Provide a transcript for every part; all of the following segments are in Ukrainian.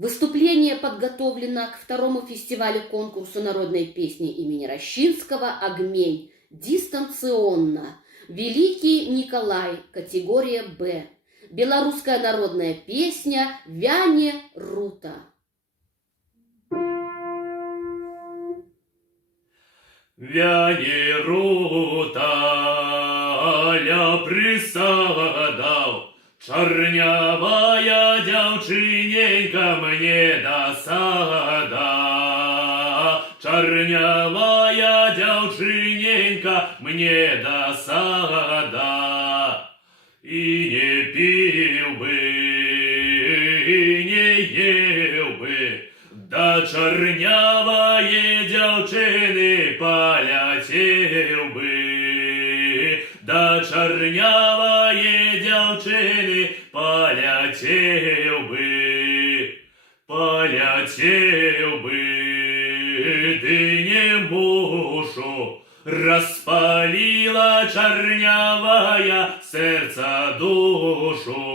Выступление подготовлено к второму фестивалю-конкурсу народной песни имени Рощинского «Огмень» дистанционно. Великий Николай, категория «Б». Белорусская народная песня «Вяне рута». Вяне рута, ля присадаў, чарнявая дзяўчыненька мне да сада. Чарнявая дзяўчыненька мне да сада. І не піў бы, і не еў бы, да чарнявае дзяўчыны паляцеў бы. Да чарнявае дзяўчыны паляцеў бы. Паляцеў бы, ды не мушу. Распалила чарнявая сердца душу.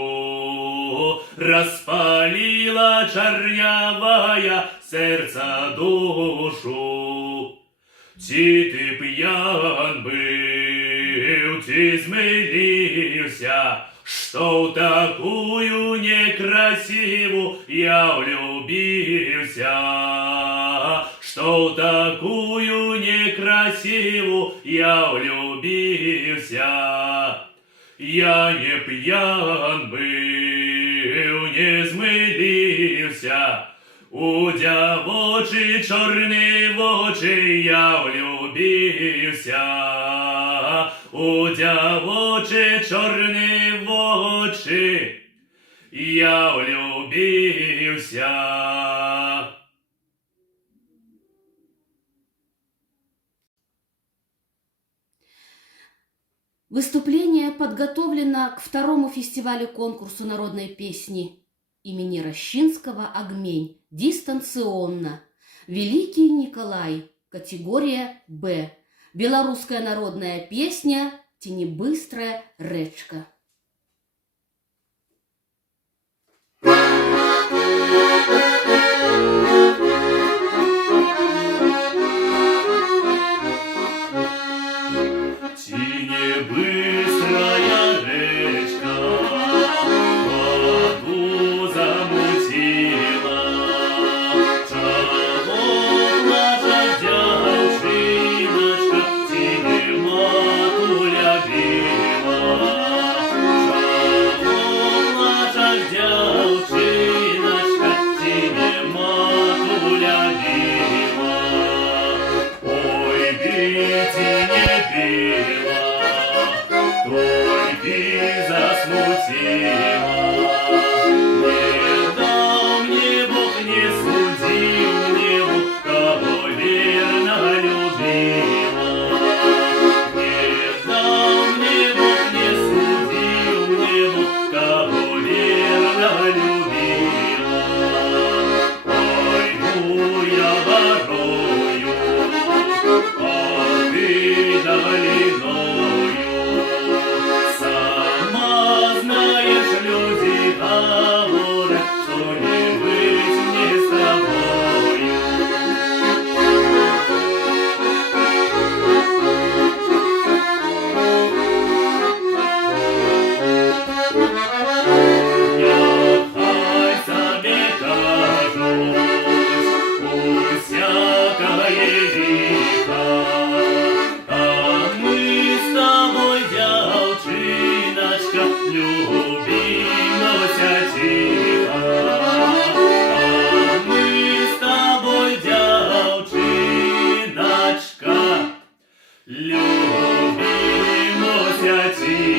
Распалила чарнявая сердца душу. Ці ты п'ян быў, ці змыліўся, што ў такую некрасиву я влюбіўся. Что в такую некрасиву я влюбился. Я не пьян был, не змылился, у дзявочы чорны вочы я влюбился. У дзявочы чорны вочы я влюбился. Выступление подготовлено к второму фестивалю-конкурсу народной песни имени Рощинского «Огмень» дистанционно. Великий Николай, категория «Б». Белорусская народная песня «Тенебыстрая речка». Быстрая речка воду замутила. Чаго плача дзяўчыначка, цябе матуля біла. Чаго плача дзяўчыначка, цябе матуля біла. Ой, біці не біла, только засмутила. Не дал мне Бог, не судил мне Бог, кого верно любила. Не дал мне Бог, не судил мне Бог, кого верно любила. Пойду я горою, а ты долиною. Люди говорят, что не быть мне с тобою. Я хай себе кажусь, усякое лихо, а мы с тобой, дзяўчыначка, любимося тихо. А мы с тобой, дзяўчыначка, любимося тихо.